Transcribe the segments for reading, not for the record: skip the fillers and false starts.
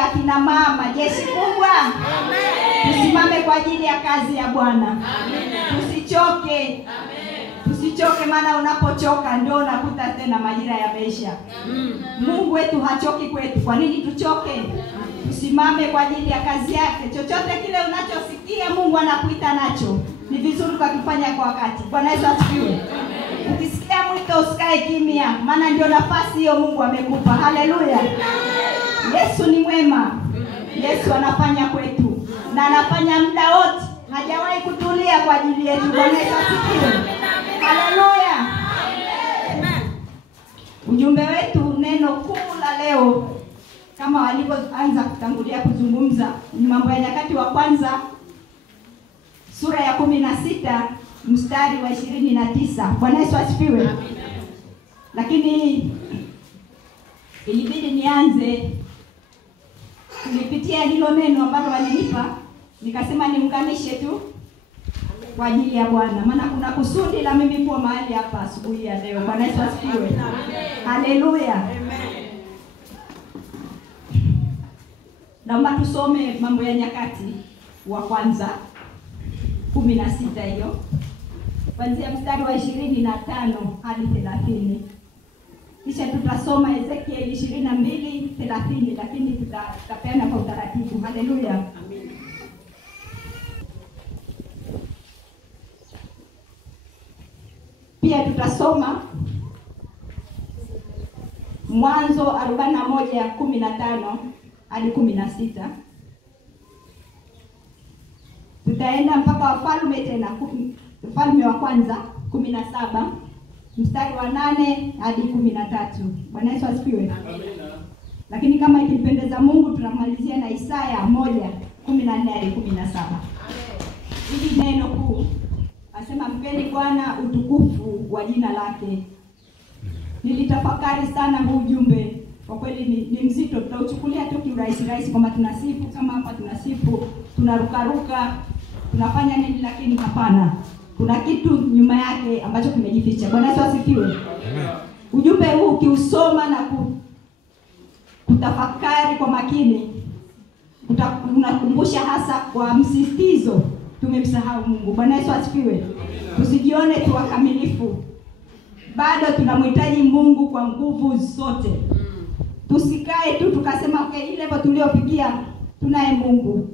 Akina mama, jeshi kubwa. Amen. Tusimame kwa ajili ya kazi ya Bwana. Amen. Tusichoke. Amen. Tusichoke, maana unapochoka ndio unakuta tena majira yameisha. Mungu wetu hachoki kwetu. Kwa nini tuchoke? Tusimame kwa ajili ya kazi yake. Chochote kile unachosikia Mungu anakuita nacho, ni vizuri kufanya kwa wakati. Bwana Yesu asifiwe. Ukisikia mwito usikae kimya, maana ndio nafasi hiyo Mungu amekupa. Haleluya. Yesu ni mwema. Yesu anafanya kwetu na anafanya muda wote. Hajawahi kutulia kwa ajili yetu. Bwana Yesu asifiwe. Haleluya. Ujumbe wetu, neno kuu la leo, kama walivyoanza kutangulia kuzungumza, ni Mambo ya Nyakati wa Kwanza sura ya 16 mstari wa 29. Bwana Yesu asifiwe. Lakini ilibidi nianze nilipitia hilo neno ambalo walinipa, nikasema niunganishe tu kwa ajili ya Bwana, maana kuna kusudi la mimi kuwa mahali hapa asubuhi ya leo. Bwana Yesu asifiwe. Haleluya. Naomba tusome Mambo ya Nyakati wa Kwanza 16 hiyo, kuanzia mstari wa 25 hadi 30. Kisha tutasoma Ezekiel 22:30, lakini tutapeana kwa utaratibu. Haleluya. Amen. Pia tutasoma Mwanzo 41:15 hadi 16. Tutaenda mpaka Wafalme tena, Wafalme wa Kwanza 17 mstari wa 8 hadi 13. Bwana Yesu asifiwe. Amina. Lakini kama ikimpendeza Mungu tunamalizia na Isaya 1:14 hadi 17. Hili neno kuu asema, mpeni Bwana utukufu wa jina lake. Nilitafakari sana huu ujumbe. Kwa kweli ni mzito. Tutauchukulia tu kiurahisi rahisi kwamba tunasifu, kama hapa tunasifu, tunarukaruka, tunafanya nini, lakini hapana. Kuna kitu nyuma yake ambacho kimejificha. Bwana Yesu asifiwe. Amen. Ujumbe huu ukiusoma na kutafakari kwa makini, unakumbusha hasa kwa msisitizo tumemsahau Mungu. Bwana Yesu asifiwe. Tusijione tu wakamilifu. Bado tunamhitaji Mungu kwa nguvu zote. Tusikae tu tukasema okay, ile level tuliofikia tunaye Mungu.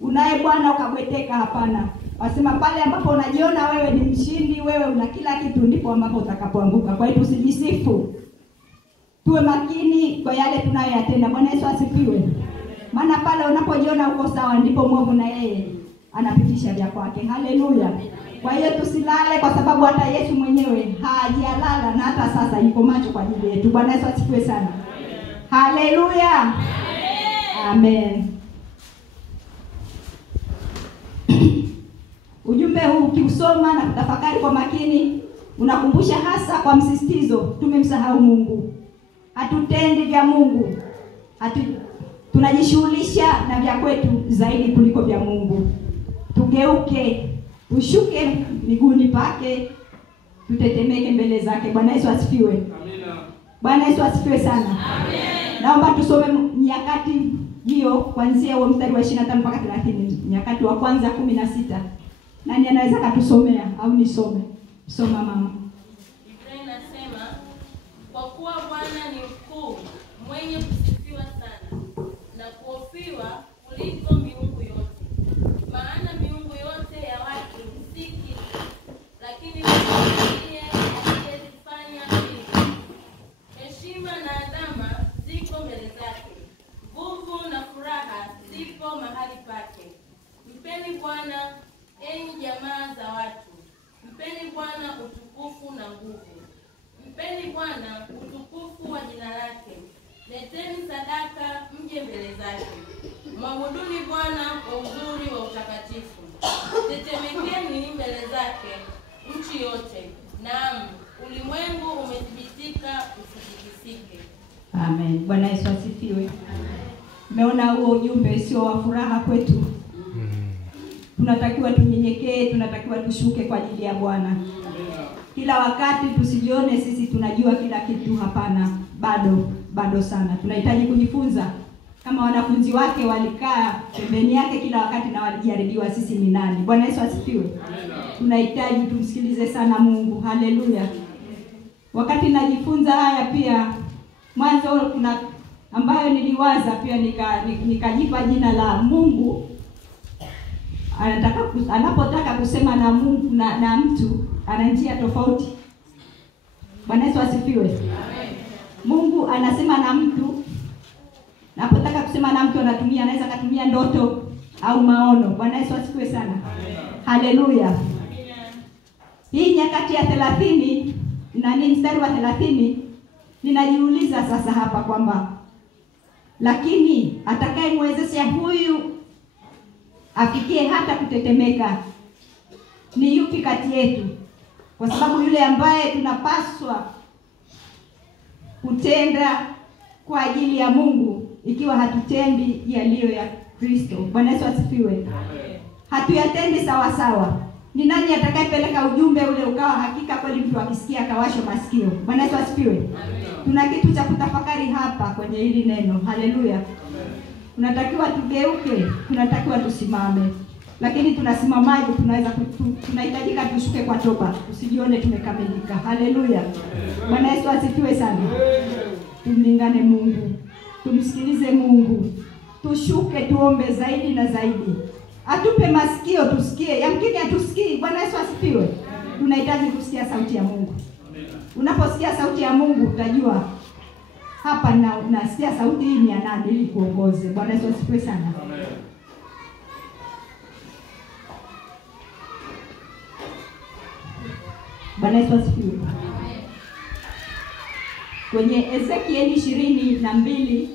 Unaye Bwana ukabweteka, hapana. Wasema pale ambapo unajiona wewe ni mshindi, wewe una kila kitu, ndipo ambapo utakapoanguka. Kwa hiyo tusijisifu. Tuwe makini kwa yale tunayoyatenda. Bwana Yesu asifiwe. Maana pale unapojiona uko sawa, ndipo Mungu na yeye anapitisha vya kwake. Haleluya. Kwa hiyo tusilale, kwa sababu hata Yesu mwenyewe hajalala na hata sasa yuko macho kwa ajili yetu. Bwana Yesu asifiwe sana. Haleluya. Amen. Ujumbe huu ukiusoma na kutafakari kwa makini, unakumbusha hasa kwa msisitizo tumemsahau Mungu. Hatutendi vya Mungu. Tunajishughulisha na vya kwetu zaidi kuliko vya Mungu. Tugeuke, tushuke miguuni pake, tutetemeke mbele zake. Bwana Yesu asifiwe. Amina. Bwana Yesu asifiwe sana. Amen. Naomba tusome Nyakati hiyo kuanzia huo mstari wa 25 mpaka 30. Nyakati wa Kwanza 16. Nani anaweza katusomea au nisome? Soma mama. Biblia inasema, kwa kuwa Bwana ni mkuu, mwenye kusifiwa sana na kuhofiwa kuliko miungu yote. Maana miungu yote ya watu si kitu, lakini ndiye aliyezifanya mbingu. Heshima na adhama ziko mbele zake, nguvu na furaha zipo mahali pake. Mpeni Bwana, enyi jamaa za watu, mpeni Bwana utukufu na nguvu. Mpeni Bwana utukufu wa jina lake. Leteni sadaka mje mbele zake. Mwabuduni Bwana kwa uzuri wa utakatifu. Tetemekeni mbele zake nchi yote. Naam, ulimwengu umethibitika usitikisike. Amen. Bwana Yesu asifiwe. Umeona huo ujumbe sio wa furaha kwetu. Tunatakiwa tunyenyekee, tunatakiwa tushuke kwa ajili ya Bwana. Kila wakati tusijione sisi tunajua kila kitu, hapana. Bado sana. Tunahitaji kujifunza kama wanafunzi wake walikaa pembeni yake kila wakati na walijaribiwa, sisi ni nani? Bwana Yesu asifiwe. Tunahitaji tumsikilize sana Mungu. Haleluya. Wakati najifunza haya pia mwanzo kuna ambayo niliwaza pia nikajipa jina la Mungu anapotaka kusema na Mungu na mtu ana njia tofauti. Bwana Yesu asifiwe. Amen. Mungu anasema na mtu, anapotaka kusema na mtu anaweza kutumia ndoto au maono. Bwana Yesu asifiwe sana. Amen. Haleluya. Hii nyakati ya 30 mstari wa 30 ninajiuliza sasa hapa kwamba lakini atakayemwezesha huyu afikie hata kutetemeka ni yupi kati yetu? Kwa sababu yule ambaye tunapaswa kutenda kwa ajili ya Mungu ikiwa hatutendi yaliyo ya Kristo. Bwana Yesu asifiwe. Hatuyatendi sawa sawa. Ni nani atakayepeleka ujumbe ule ukawa hakika kweli mtu akisikia akawashwa masikio? Bwana Yesu asifiwe. Tuna kitu cha kutafakari hapa kwenye hili neno. Haleluya. Tunatakiwa tugeuke, tunatakiwa tusimame. Lakini tunasimamaje? Tunahitajika tushuke kwa toba. Usijione tumekamilika. Haleluya. Bwana Yesu asifiwe sana. Tumlingane Mungu. Tumsikilize Mungu. Tushuke tuombe zaidi na zaidi. Atupe masikio tusikie. Yamkini atusikii. Bwana Yesu asifiwe. Tunahitaji kusikia sauti ya Mungu. Unaposikia sauti ya Mungu utajua hapa nasikia sauti hii ni ya nani ili kuongoze. Bwana Yesu asifiwe sana. Bwana Yesu asifiwe. Kwenye Ezekieli 22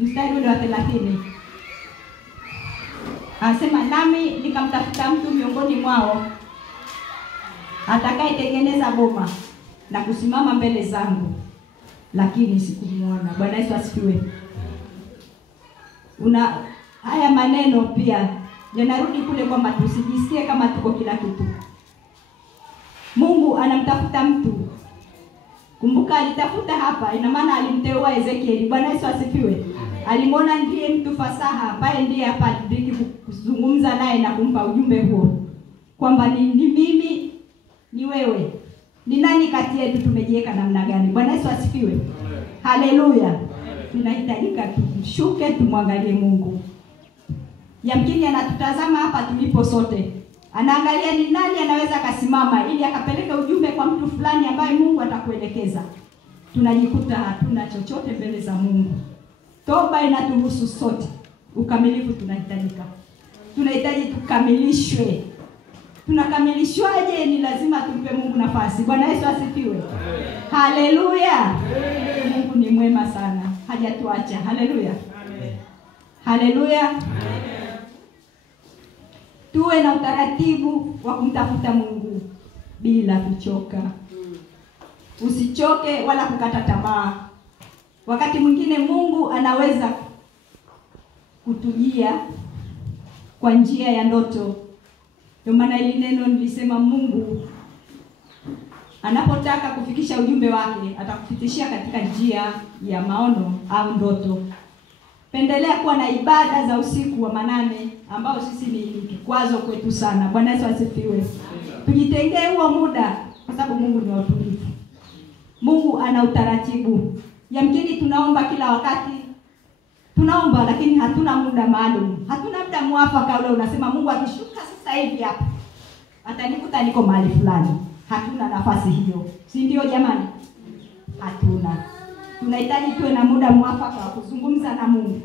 mstari ule wa 30 anasema, nami nikamtafuta mtu miongoni mwao atakayetengeneza boma na kusimama mbele zangu, lakini sikumuona. Bwana Yesu asifiwe. Haya maneno pia yanarudi kule kwamba tusijisikie kama tuko kila kitu. Mungu anamtafuta mtu. Kumbuka alitafuta hapa, ina maana alimteua Ezekieli. Bwana Yesu asifiwe. Alimwona ndiye mtu fasaha ambaye ndiye hapa ndiki kuzungumza naye na kumpa ujumbe huo kwamba ni mimi ni wewe. Ni nani kati yetu tumejiweka namna gani? Bwana Yesu asifiwe. Haleluya. Tunahitajika tumshuke tumwangalie Mungu. Yamkini anatutazama hapa tulipo sote. Anaangalia ni nani anaweza kasimama ili akapeleka ujumbe kwa mtu fulani ambaye Mungu atakuelekeza. Tunajikuta hatuna chochote mbele za Mungu. Toba inatuhusu sote. Ukamilifu tunahitajika. Tunahitaji tukamilishwe. Tunakamilishwaje? Ni lazima tumpe Mungu nafasi. Bwana Yesu asifiwe. Haleluya. Mungu ni mwema sana. Hajatuacha. Haleluya. Haleluya. Tuwe na utaratibu wa kumtafuta Mungu bila kuchoka. Usichoke wala kukata tamaa. Wakati mwingine Mungu anaweza kutujia kwa njia ya ndoto. Ndio maana ile neno nilisema Mungu anapotaka kufikisha ujumbe wake atakufikishia katika njia ya maono au ndoto. Pendelea kuwa na ibada za usiku wa manane ambao sisi ni kikwazo kwetu sana. Bwana Yesu asifiwe. Tujitengee huo muda kwa sababu Mungu ni utulivu. Mungu ana utaratibu. Yamkini tunaomba kila wakati. Tunaomba lakini hatuna muda maalum. Hatuna muda mwafaka ule unasema Mungu akishuka sasa hivi hapa atanikuta niko mahali fulani. Hatuna nafasi hiyo. Si ndio jamani? Hatuna. Tunahitaji tuwe na muda mwafaka wa kuzungumza na Mungu.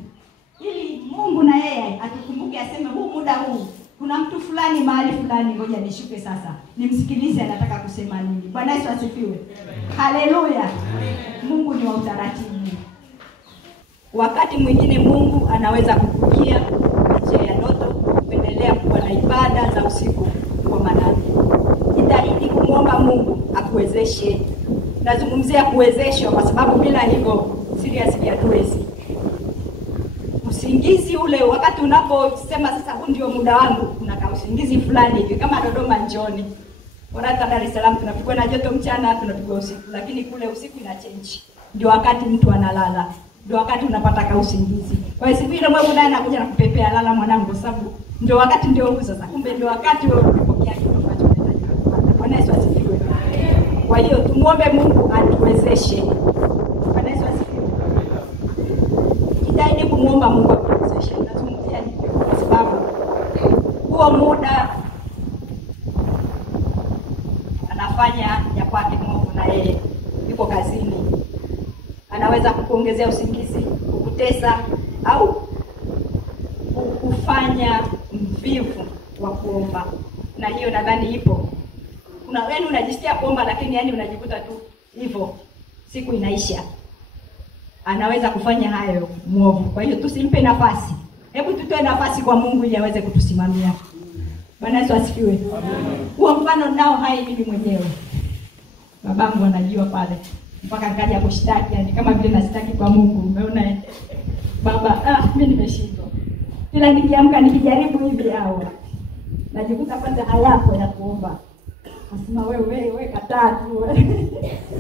Ili Mungu na yeye atukumbuke aseme huu muda huu kuna mtu fulani mahali fulani, ngoja nishuke sasa. Nimsikilize anataka kusema nini. Bwana Yesu asifiwe. Haleluya. Mungu ni wa utaratibu. Wakati mwingine Mungu anaweza kukujia kwa njia ya ndoto. Pendelea kuwa na ibada za usiku kwa manane. Jitahidi kumwomba Mungu akuwezeshe. Nazungumzia kuwezeshwa kwa sababu bila hivyo seriously hatuwezi. Usingizi ule wakati unaposema sasa huu ndio muda wangu, kuna usingizi fulani hivi kama Dodoma njoni. Bora Dar es Salaam tunapigwa na joto mchana, tunapigwa usiku, lakini kule usiku ina change. Ndio wakati mtu analala. ndio wakati unapata ka usingizi. Kwa hiyo siku ile Mungu naye anakuja na kupepea, lala mwanangu, kwa sababu ndio wakati ndio huu sasa. Kumbe ndio wakati wewe ukipokea kitu ambacho unahitaji. Bwana Yesu asifiwe. Kwa hiyo tumuombe Mungu atuwezeshe. Bwana Yesu asifiwe. Jitahidi kumuomba Mungu atuwezeshe. Nazungumzia hivyo kwa sababu huo muda anafanya ya kwake Mungu na yeye yuko kazini. Anaweza kukuongezea usingizi, kukutesa au kufanya mvivu wa kuomba. Na hiyo nadhani ipo. Kuna wewe unajisikia kuomba lakini yani unajikuta tu hivyo siku inaisha. Anaweza kufanya hayo muovu. Kwa hiyo tusimpe nafasi. Hebu tutoe nafasi kwa Mungu ili aweze kutusimamia. Bwana Yesu asifiwe. Amen. Huo mfano nao hai mimi mwenyewe. Babangu anajua pale. Mpaka nikaja kushtaki, yani kama vile nashtaki kwa Mungu. Umeona baba, mimi nimeshindwa. Kila nikiamka nikijaribu hivi hao. Najikuta kwanza hayapo ya kuomba. Nasema wewe kataa tu.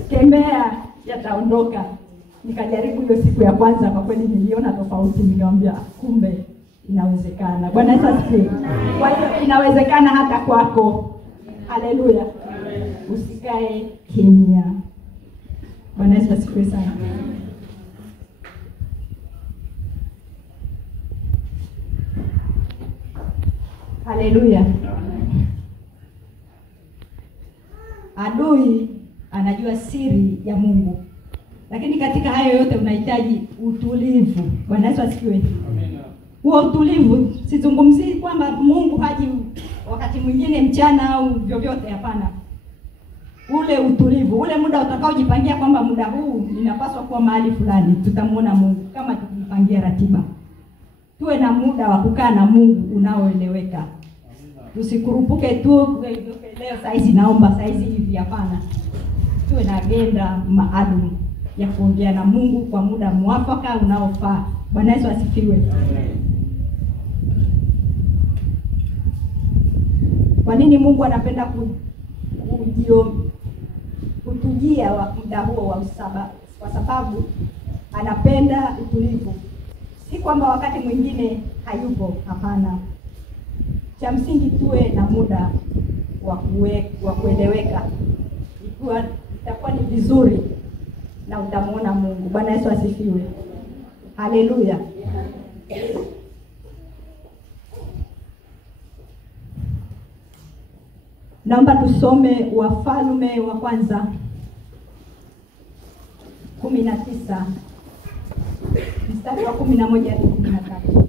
Kemea yataondoka. Nikajaribu hiyo siku ya kwanza, kwa kweli niliona tofauti, nikamwambia kumbe inawezekana. Bwana Yesu asifiwe. Kwa hiyo inawezekana hata kwako. Haleluya. Usikae kimya. Bwana Yesu asifiwe sana. Haleluya. Adui anajua siri ya Mungu. Lakini katika hayo yote unahitaji utulivu. Bwana Yesu asifiwe. Amina. Huo utulivu sizungumzii kwamba Mungu haji wakati mwingine mchana au vyovyote, hapana. Ule utulivu, ule muda utakaojipangia kwamba muda huu ninapaswa kuwa mahali fulani, tutamuona Mungu kama tukipangia ratiba. Tuwe na muda wa kukaa na Mungu unaoeleweka. Tusikurupuke tu leo saizi naomba saizi hivi, hapana. Tuwe na agenda maalum ya kuongea na Mungu kwa muda mwafaka unaofaa. Bwana Yesu asifiwe. Kwa nini Mungu anapenda kutujia wa muda huo wa usaba? Kwa sababu anapenda utulivu. Si kwamba wakati mwingine hayupo, hapana. Cha msingi tuwe na muda wa kueleweka. Itakuwa ni vizuri na utamuona Mungu. Bwana Yesu asifiwe. Haleluya. Naomba tusome Wafalme wa kwanza 19 mstari wa 11 hadi 13.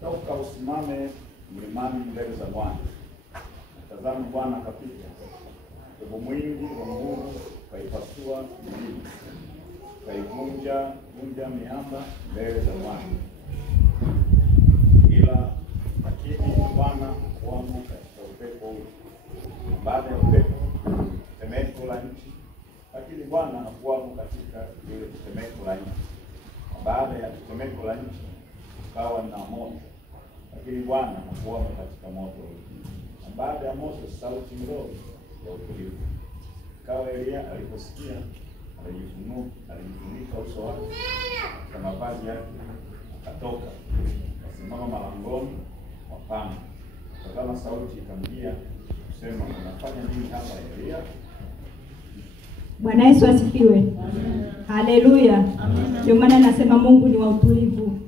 Toka usimame mlimani mbele za Bwana. Tazama Bwana akapita. Upepo mwingi wa nguvu kaipasua milima. Kaivunja miamba mbele za Bwana. Lakini Bwana hakuwamo katika upepo ule. Baada ya upepo, tetemeko la nchi. Lakini Bwana hakuwamo katika ile tetemeko la nchi. Baada ya tetemeko la nchi kawa na moto, lakini Bwana hakuwamo katika moto ule. Na baada ya moto sauti ndogo ya utulivu. Kawa Elia aliposikia, alijifunika uso wake kwa mavazi yake, akatoka, akasimama malangoni mwa pango. Tazama sauti ikamjia kusema, unafanya nini hapa Elia? Bwana Yesu asifiwe. Amen. Haleluya. Ndio maana nasema Mungu ni wa utulivu.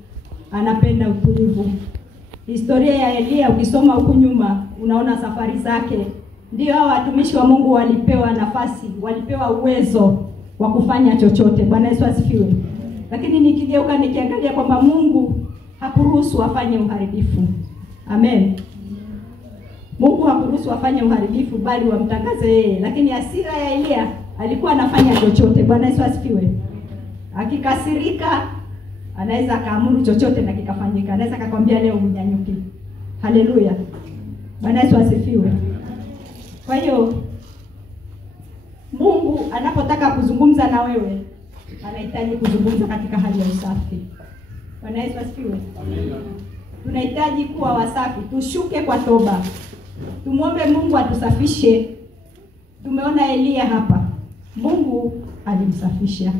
Anapenda utulivu. Historia ya Elia ukisoma huku nyuma unaona safari zake. Ndio hao watumishi wa Mungu walipewa nafasi, walipewa uwezo wa kufanya chochote. Bwana Yesu asifiwe. Lakini nikigeuka nikiangalia kwamba Mungu hakuruhusu afanye uharibifu. Amen. Mungu hakuruhusu afanye uharibifu bali wamtangaze yeye. Lakini hasira ya Elia alikuwa anafanya chochote. Bwana Yesu asifiwe. Akikasirika anaweza kaamuru chochote na kikafanyika. Anaweza akakwambia leo unyanyuki. Haleluya. Bwana Yesu asifiwe. Kwa hiyo Mungu anapotaka kuzungumza na wewe, anahitaji kuzungumza katika hali ya usafi. Bwana Yesu asifiwe. Amina. Tunahitaji kuwa wasafi, tushuke kwa toba. Tumwombe Mungu atusafishe. Tumeona Elia hapa. Mungu alimsafisha.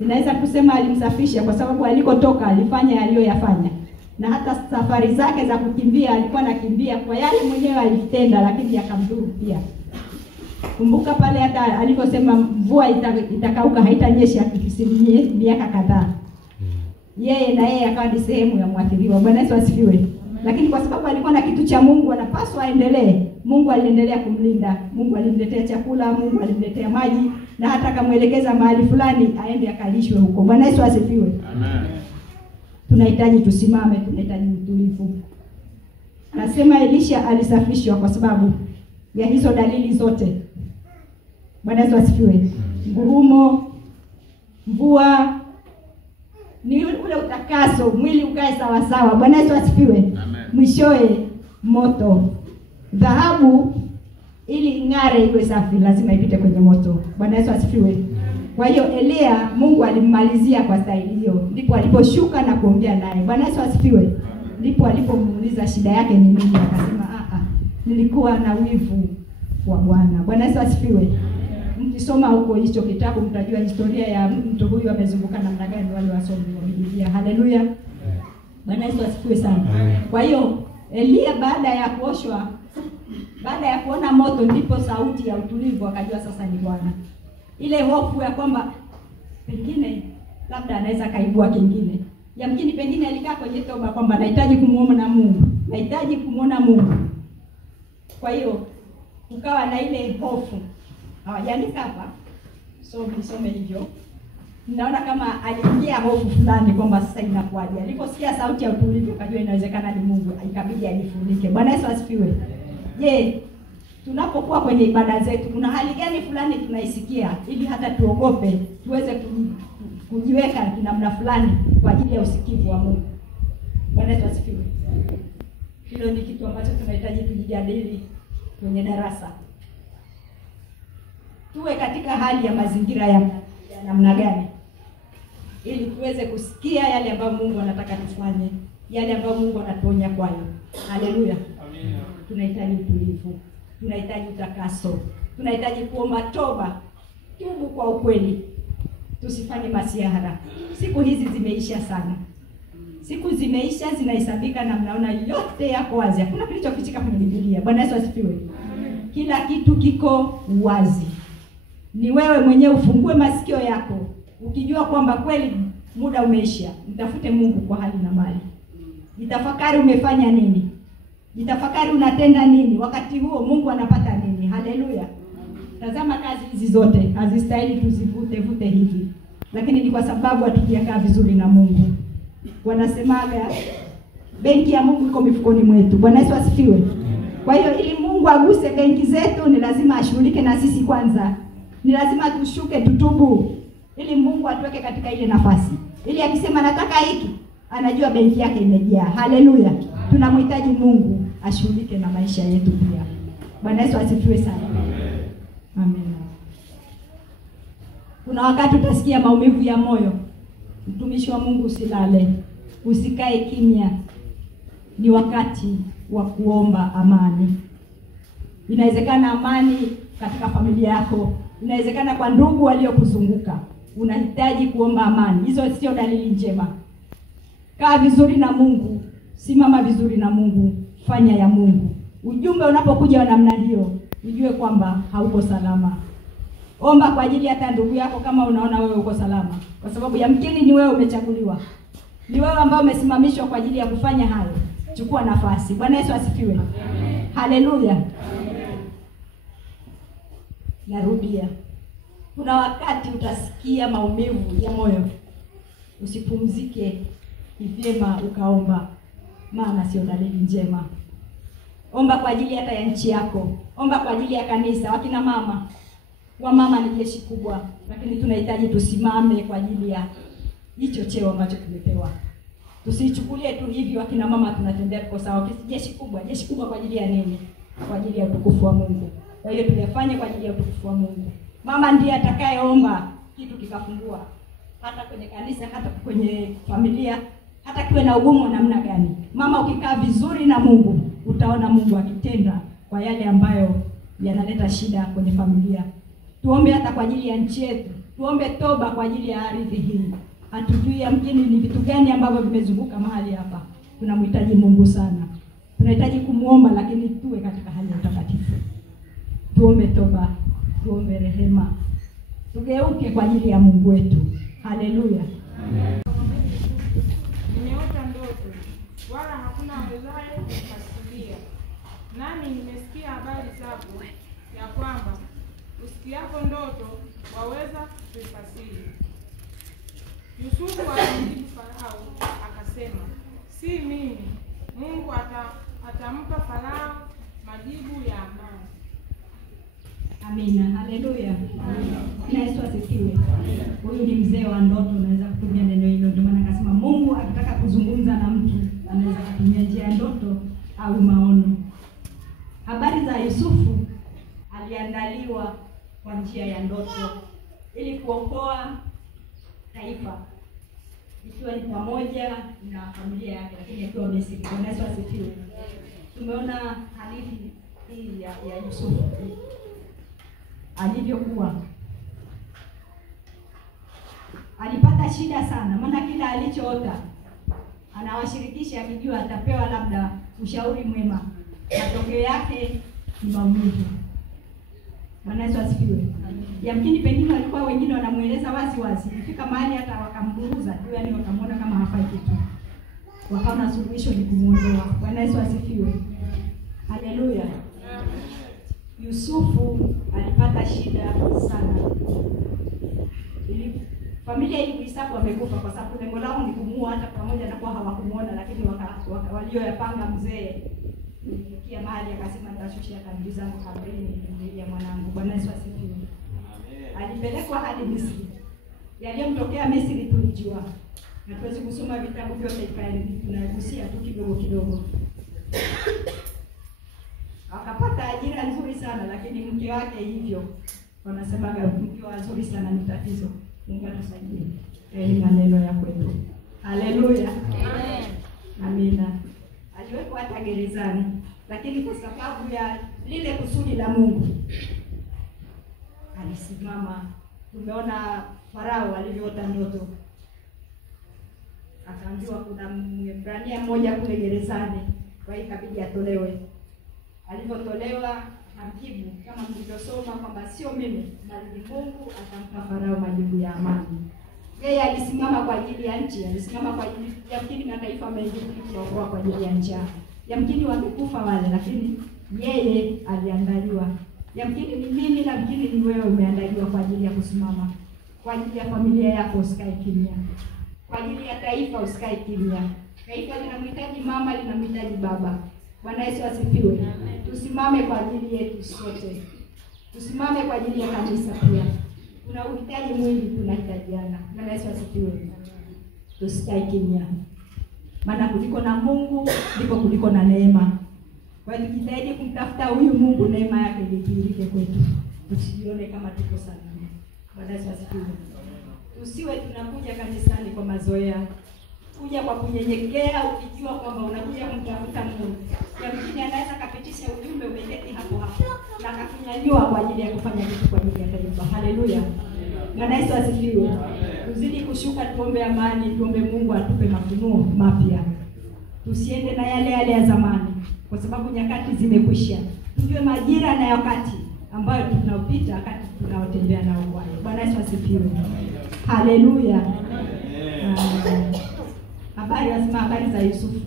Ninaweza kusema alimsafisha kwa sababu alikotoka alifanya aliyoyafanya. Na hata safari zake za kukimbia alikuwa anakimbia kwa yale mwenyewe alitenda, lakini akamdhuru pia. Kumbuka pale hata aliposema mvua itakauka haitanyesha miaka kadhaa. Yeye na yeye akawa ni sehemu ya mwathiriwa. Bwana Yesu asifiwe. Lakini kwa sababu alikuwa na kitu cha Mungu anapaswa aendelee. Mungu aliendelea kumlinda. Mungu alimletea chakula, Mungu alimletea maji, na hata akamuelekeza mahali fulani aende akalishwe huko. Bwana Yesu asifiwe. Amen. Tunahitaji tusimame, tunahitaji utulivu. Nasema Elisha alisafishwa kwa sababu ya hizo dalili zote. Bwana Yesu asifiwe. Ngurumo, mvua, ni ule utakaso, mwili ukae sawa sawa. Bwana Yesu asifiwe. Mwishoe moto. Dhahabu ili ing'are iwe safi lazima ipite kwenye moto. Bwana Yesu asifiwe. Kwa hiyo Elia Mungu alimmalizia kwa staili hiyo. Ndipo aliposhuka na kuongea naye. Bwana Yesu asifiwe. Ndipo alipomuuliza shida yake ni nini, akasema nilikuwa na wivu wa Bwana. Bwana Yesu asifiwe. Mkisoma huko hicho kitabu mtajua historia ya mtu huyu amezunguka namna gani wale wasomi wa Biblia. Haleluya. Bwana Yesu asifiwe sana. Kwa hiyo Elia baada ya kuoshwa, baada ya kuona moto, ndipo sauti ya utulivu akajua sasa ni Bwana. Ile hofu ya kwamba pengine labda anaweza kaibua kingine. Yamkini pengine alikaa kwenye toba kwamba nahitaji kumuona Mungu. Nahitaji kumuona Mungu. Kwa hiyo ukawa na ile hofu. Hawajaandika hapa. Nisome hivyo. Ninaona kama aliingia hofu fulani kwamba sasa inakuaje. Aliposikia sauti ya utulivu akajua inawezekana ni Mungu, ikabidi ajifunike. Bwana Yesu asifiwe. Je, tunapokuwa kwenye ibada zetu kuna hali gani fulani tunaisikia ili hata tuogope, tuweze kujiweka namna fulani kwa ajili ya usikivu wa Mungu? Bwana Yesu asifiwe. Hilo ni kitu ambacho tunahitaji tujadili kwenye darasa. Tuwe katika hali ya mazingira ya namna gani ili tuweze kusikia yale ambayo Mungu anataka tufanye, yale ambayo Mungu anatuonya kwayo. Haleluya. Amina. Tunahitaji utulivu, tunahitaji utakaso, tunahitaji kuomba toba, tubu kwa ukweli. Tusifanye masiara. Siku hizi zimeisha sana. Siku zimeisha, zinahesabika na mnaona yote yako wazi. Hakuna kilichofichika kwenye Biblia. Bwana Yesu asifiwe. Kila kitu kiko wazi. Ni wewe mwenyewe ufungue masikio yako. Ukijua kwamba kweli muda umeisha, mtafute Mungu kwa hali na mali. Jitafakari umefanya nini? Jitafakari unatenda nini? Wakati huo Mungu anapata nini? Haleluya. Tazama kazi hizi zote hazistahili tuzivute hivi. Lakini ni kwa sababu hatujakaa vizuri na Mungu. Wanasemaga benki ya Mungu iko mifukoni mwetu. Bwana Yesu asifiwe. Kwa hiyo ili Mungu aguse benki zetu ni lazima ashughulike na sisi kwanza. Ni lazima tushuke, tutubu ili Mungu atuweke katika ile nafasi. Ili akisema nataka hiki, anajua benki yake imejaa. Haleluya. Tunamhitaji Mungu ashughulike na maisha yetu pia. Bwana Yesu asifiwe sana. Amen. Kuna wakati utasikia maumivu ya moyo. Mtumishi wa Mungu, usilale. Usikae kimya. Ni wakati wa kuomba amani. Inawezekana amani katika familia yako. Inawezekana kwa ndugu waliokuzunguka. Unahitaji kuomba amani. Hizo sio dalili njema. Kaa vizuri na Mungu. Simama vizuri na Mungu. Fanya ya Mungu. Ujumbe unapokuja wa namna hiyo, ujue kwamba hauko salama. Omba kwa ajili hata ndugu yako kama unaona wewe uko salama. Kwa sababu yamkini ni wewe umechaguliwa. Ni wewe ambao umesimamishwa kwa ajili ya kufanya hayo. Chukua nafasi. Bwana Yesu asifiwe. Haleluya. Narudia. Kuna wakati utasikia maumivu ya moyo. Usipumzike, vyema ukaomba, maana sio dalili njema. Omba kwa ajili hata ya nchi yako. Omba kwa ajili ya kanisa. Wakina mama, wamama ni jeshi kubwa, lakini tunahitaji tusimame kwa ajili ya hicho cheo ambacho tumepewa. Tusichukulie tu hivi wakina mama tunatembea kwa sawa. Jeshi kubwa kwa ajili ya nini? Kwa ajili ya utukufu wa Mungu. Kwa hiyo tuyafanye kwa ajili ya utukufu wa Mungu. Mama ndiye atakayeomba kitu kikafungua. hata kwenye kanisa, hata kwenye familia, hata kiwe na ugumu wa namna gani. Mama, ukikaa vizuri na Mungu, utaona Mungu akitenda kwa yale ambayo yanaleta shida kwenye familia. Tuombe hata kwa ajili ya nchi yetu. Tuombe toba kwa ajili ya ardhi hii. Hatujui ya mjini ni vitu gani ambavyo vimezunguka mahali hapa. Tunamhitaji Mungu sana. Tunahitaji kumuomba, lakini tuwe katika hali ya utakatifu. Tuombe toba, tuombe rehema. Tugeuke kwa ajili ya Mungu wetu. Haleluya. Nimeota ndoto, wala hakuna awezaye kufasiria. Nami nimesikia habari zako, ya kwamba usikiapo ndoto waweza kuifasiri. Yusufu alimjibu Farao akasema, si mimi. Mungu atampa Farao majibu ya amani. Amina. Haleluya. Yesu asifiwe. Huyu ni mzee wa ndoto, unaweza kutumia neno hilo. Ndio maana akasema Mungu akitaka kuzungumza na mtu anaweza kutumia njia ya ndoto au maono. Habari za Yusufu, aliandaliwa kwa njia ya ndoto ili kuokoa taifa, ikiwa ni pamoja na familia yake, lakini akiwa Misri. Yesu asifiwe. Tumeona hadithi hii ya Yusufu alivyokuwa. Alipata shida sana, maana kila alichoota anawashirikisha akijua atapewa labda ushauri mwema. Matokeo yake ni maumivu. Bwana Yesu asifiwe. Yamkini pengine walikuwa wengine wanamueleza wazi wazi, ifika mahali hata wakamburuza tu, yani wakamwona kama hafai kitu. Wakaona suluhisho ni kumuondoa. Bwana Yesu asifiwe. Haleluya. Yusufu alipata shida sana. Familia ilihesabu amekufa kwa sababu lengo lao ni kumuua, hata pamoja na kwa hawakumuona, lakini walioyapanga mzee ilifikia mahali akasema nitashushia kambi zangu kabrini nimlilia mwanangu. Bwana Yesu asifiwe. Alipelekwa hadi Misri. Yaliyomtokea Misri tulijua. Na tuwezi kusoma vitabu vyote tunagusia tu kidogo kidogo. Akapata ajira nzuri sana, lakini mke wake hivyo. Wanasemaga mke wazuri sana ni tatizo. Mungu atusaidie. Ni maneno ya kwetu. Haleluya. Amen. Amina. Aliwekwa hata gerezani, lakini kwa sababu ya lile kusudi la Mungu alisimama. Tumeona Farao alivyoota ndoto. Akaambiwa kuna Mwebrania mmoja kule gerezani, kwa hiyo ikabidi atolewe. Alipotolewa amjibu kama mlivyosoma kwamba sio mimi bali ni Mungu atampa Farao majibu ya amani. Yeye alisimama kwa ajili ya nchi, alisimama kwa ajili ya mkini mataifa mengine kwa ajili ya nchi. Yamkini wangekufa wale, lakini yeye aliandaliwa. Yamkini ni mimi na mkini ni wewe, umeandaliwa kwa ajili ya kusimama. Kwa ajili ya familia yako usikae kimya. Kwa ajili ya taifa usikae kimya. Taifa linamhitaji mama, linamhitaji baba. Bwana Yesu asifiwe. Tusimame kwa ajili yetu sote. Tusimame kwa ajili ya kanisa pia. Kuna uhitaji mwingi, tunahitajiana. Bwana Yesu asifiwe. Tusikae kimya. Maana kuliko na Mungu ndiko kuliko na neema. Kwa hiyo tujitahidi kumtafuta huyu Mungu, neema yake idhihirike kwetu. Tusijione kama tuko sana. Bwana Yesu asifiwe. Tusiwe tunakuja kanisani kwa mazoea. Kuja kwa kunyenyekea ukijua kwamba unakuja kumtafuta Mungu. Yamkini anaweza kapitisha ujumbe umeketi hapo hapo na akakunyanyua kwa ajili ya kufanya kitu kwa ajili ya taifa. Haleluya. Bwana Yesu asifiwe. Tuzidi kushuka, tuombe amani, tuombe Mungu atupe mafunuo mapya. Tusiende na yale yale ya zamani, kwa sababu nyakati zimekwisha. Tujue majira na wakati ambayo tunaopita, wakati tunaotembea nao Bwana. Bwana Yesu asifiwe. Haleluya. Habari wasema habari za Yusufu.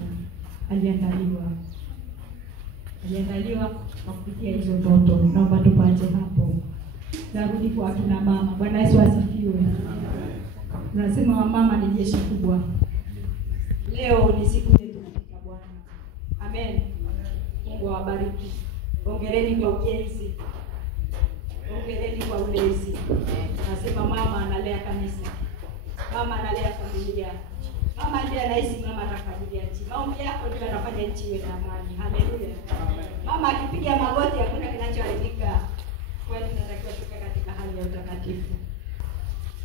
Aliandaliwa kwa kupitia hizo ndoto. Naomba tupate hapo. Narudi kwa kina mama. Bwana Yesu asifiwe. Tunasema wamama ni jeshi kubwa. Leo ni siku yetu katika Bwana. Amen. Mungu awabariki. Hongereni kwa ujenzi. Hongereni kwa ulezi. Nasema mama analea kanisa. Mama analea familia. Mama ndiye anayesimama kwa ajili ya nchi. Maombi yako ndio yanafanya nchi iwe na amani. Haleluya. Mama akipiga magoti hakuna kinachoharibika. Kwa hiyo tunatakiwa tukae katika hali ya utakatifu.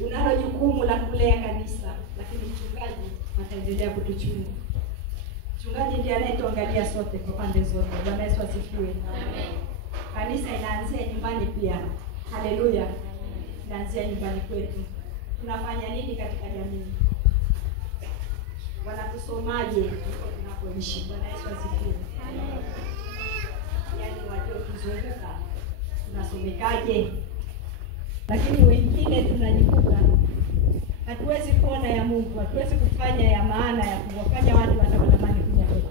Unalo jukumu la kulea kanisa, lakini mchungaji ataendelea kutuchunga. Mchungaji ndiye anayetuangalia sote kwa pande zote. Bwana Yesu asifiwe. Amen. Kanisa inaanzia nyumbani pia. Haleluya. Inaanzia nyumbani kwetu. Tunafanya nini katika jamii? Wanatusomaje huko tunapoishi? Bwana Yesu asifiwe. Amen. Yaani waliotuzunguka tunasomekaje? Lakini wengine tunajikuta hatuwezi kuona ya Mungu, hatuwezi kufanya ya maana ya kuwafanya watu watatamani kuja kwetu.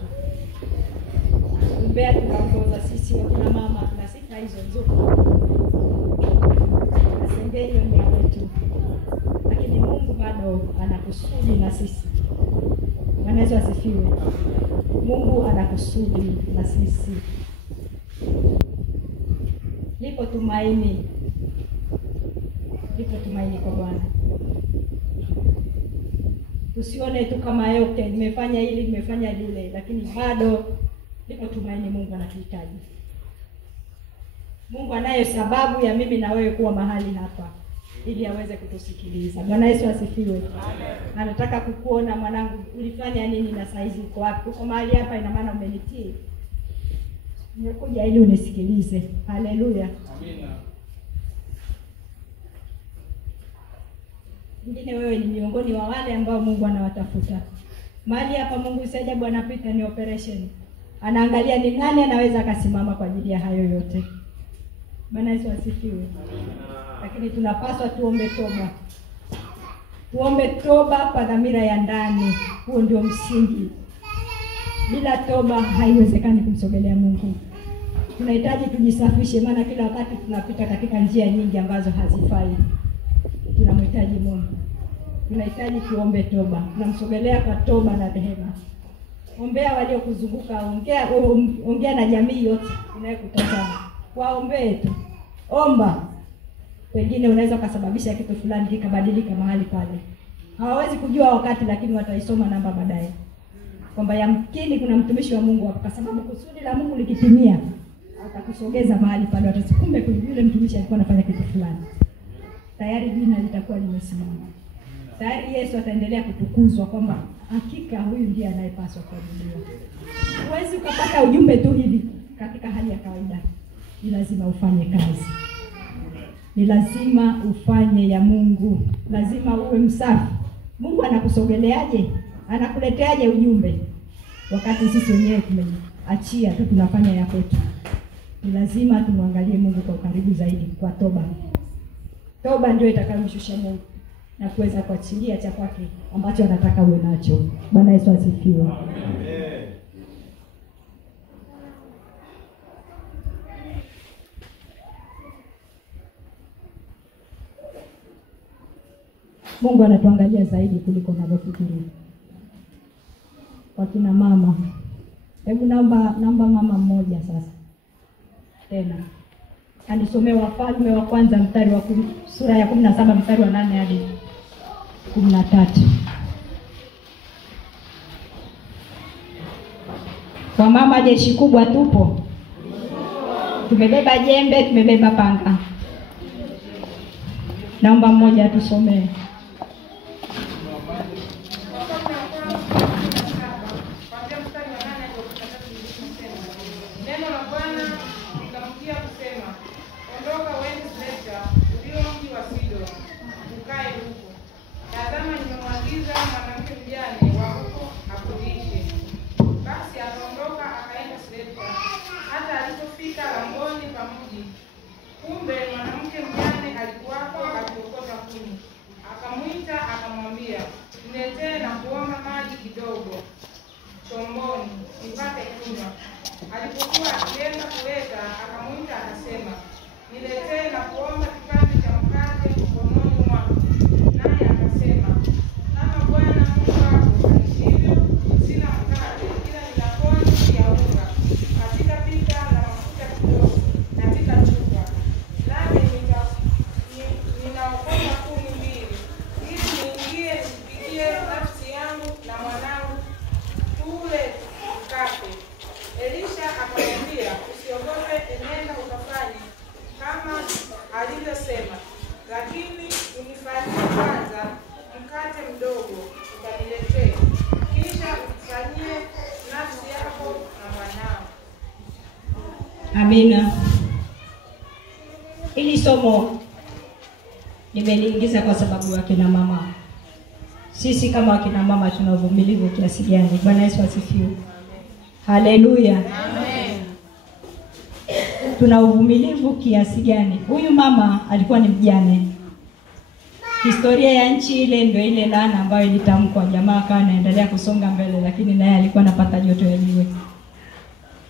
Umbea tunaongoza sisi, kuna mama na sifa hizo nzuri. Nasengenya ni kwetu. Lakini Mungu bado anakusudi na sisi. Bwana Yesu asifiwe. Mungu anakusudi na sisi. Lipo tumaini. Lipo tumaini kwa Bwana. Tusione tu kama yote nimefanya hili nimefanya lile, lakini bado lipo tumaini. Mungu anatuhitaji. Mungu anayo sababu ya mimi na wewe kuwa mahali hapa ili aweze kutusikiliza. Bwana Yesu asifiwe. Amen. Anataka kukuona, mwanangu, ulifanya nini na saizi uko wapi? Uko mahali hapa, ina maana umenitii. Nimekuja ili unisikilize. Haleluya. Amina. Mwingine wewe ni miongoni wa wale ambao Mungu anawatafuta. Mahali hapa Mungu si ajabu anapita ni operation. Anaangalia ni nani anaweza akasimama kwa ajili ya hayo yote. Bwana Yesu asifiwe. Lakini tunapaswa tuombe toba. Tuombe toba kwa dhamira ya ndani. Huo ndio msingi. Bila toba haiwezekani kumsogelea Mungu. Tunahitaji tujisafishe, maana kila wakati tunapita katika njia nyingi ambazo hazifai. Tunamhitaji Mungu. Tunahitaji tuombe toba. Tunamsogelea kwa toba na rehema. Ombea waliokuzunguka, ongea na jamii yote inayokutazama. Waombee tu. Omba. Pengine unaweza kusababisha kitu fulani kikabadilika mahali pale. Hawawezi kujua wakati, lakini wataisoma namba baadaye. Kwamba yamkini kuna mtumishi wa Mungu hapo, kwa sababu kusudi la Mungu likitimia atakusogeza mahali pale, watasikumbe yule mtumishi alikuwa anafanya kitu fulani. Tayari jina litakuwa limesimama. Tayari Yesu ataendelea kutukuzwa kwamba hakika huyu ndiye anayepaswa kuabudiwa. Huwezi ukapata ujumbe tu hivi katika hali ya kawaida. Ni lazima ufanye kazi. Ni lazima ufanye ya Mungu. Lazima uwe msafi. Mungu anakusogeleaje? Anakuleteaje ujumbe? Wakati sisi wenyewe tumeachia tu tunafanya ya kwetu. Ni lazima tumwangalie Mungu kwa karibu zaidi kwa toba. Toba ndio itakayomshusha Mungu na kuweza kuachilia cha kwake ambacho anataka uwe nacho. Bwana Yesu asifiwe. Amen. Mungu anatuangalia zaidi kuliko unavyofikiri. Kwa kina mama, hebu naomba mama mmoja sasa. Tena anisomee Wafalme wa kwanza mstari wa sura ya 17 mstari wa 8 hadi 13. Kwa mama jeshi kubwa tupo. Tumebeba jembe, tumebeba panga. Naomba mmoja atusomee. Kumbe mwanamke mjane alikuwako akiokota kuni. Amina. Hili somo nimeliingiza kwa sababu ya kina mama. Sisi kama wakina mama tuna uvumilivu kiasi gani? Bwana Yesu asifiwe. Haleluya. Amen. Tuna uvumilivu kiasi gani? Huyu mama alikuwa ni mjane. Historia ya nchi ile ndio ile laana ambayo ilitamkwa, jamaa akawa anaendelea kusonga mbele, lakini naye alikuwa anapata joto ya jiwe.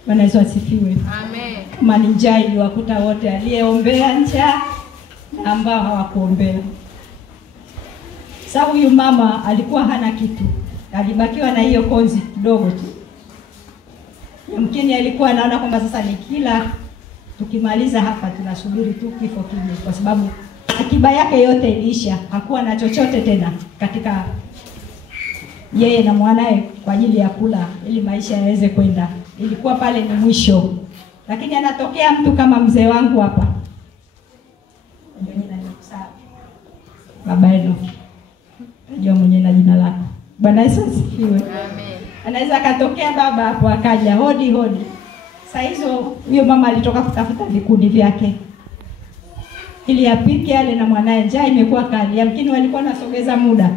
Bwana Yesu asifiwe. Amen. Kama ni njaa iliwakuta wote, aliyeombea njaa na ambao hawakuombea. Sasa huyu mama alikuwa hana kitu, alibakiwa na hiyo konzi kidogo tu. Yamkini alikuwa anaona kwamba sasa ni kila tukimaliza hapa tunasubiri tu kifo kije, kwa sababu akiba yake yote iliisha, hakuwa na chochote tena katika yeye na mwanae kwa ajili ya kula ili maisha yaweze kwenda. Ilikuwa pale ni mwisho. Lakini anatokea mtu kama mzee wangu hapa. Ndio jina lako Baba yenu. Najua mwenyewe na jina lako. Bwana Yesu asifiwe. Amen. Anaweza akatokea baba hapo akaja hodi hodi. Saa hizo huyo mama alitoka kutafuta vikundi vyake ili apike ale na mwanae. Njaa imekuwa kali. Yamkini walikuwa nasogeza muda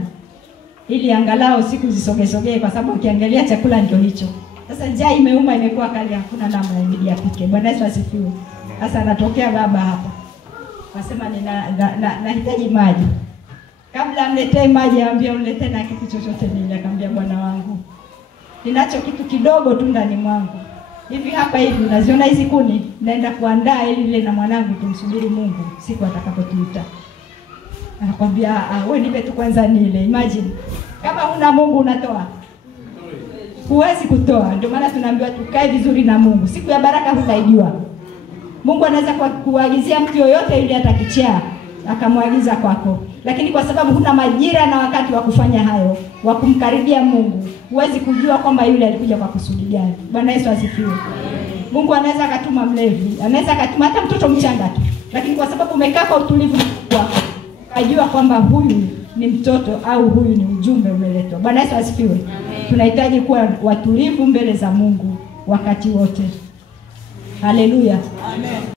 ili angalau siku zisogezogee, kwa sababu ukiangalia chakula ndio hicho. Sasa njaa imeuma, imekuwa kali, hakuna namna, inabidi apike. Bwana Yesu asifiwe. Sasa anatokea baba hapa. Wasema nahitaji maji. Kabla amletee maji, aambia mletee na kitu chochote nile. Akamwambia bwana wangu, ninacho kitu kidogo tu ndani mwangu. Hivi hapa hivi unaziona hizi kuni, naenda kuandaa ili ile na mwanangu tumsubiri Mungu siku atakapotuita. Anakuambia wewe nipe tu kwanza nile. Imagine kama huna Mungu unatoa? Huwezi kutoa. Ndio maana tunaambiwa tukae vizuri na Mungu. Siku ya baraka hutaijua. Mungu anaweza kuagizia mtu yoyote ili atakichaa akamwagiza kwako. Lakini kwa sababu huna majira na wakati wa kufanya hayo, wa kumkaribia Mungu, huwezi kujua kwamba yule alikuja kwa kusudi gani. Bwana Yesu asifiwe. Mungu anaweza akatuma mlevi, anaweza akatuma hata mtoto mchanga tu. Lakini kwa sababu umekaa kwa utulivu wako, ukajua kwamba huyu ni mtoto au huyu ni ujumbe umeletwa. Bwana Yesu asifiwe. Tunahitaji kuwa watulivu mbele za Mungu wakati wote. Haleluya. Amen.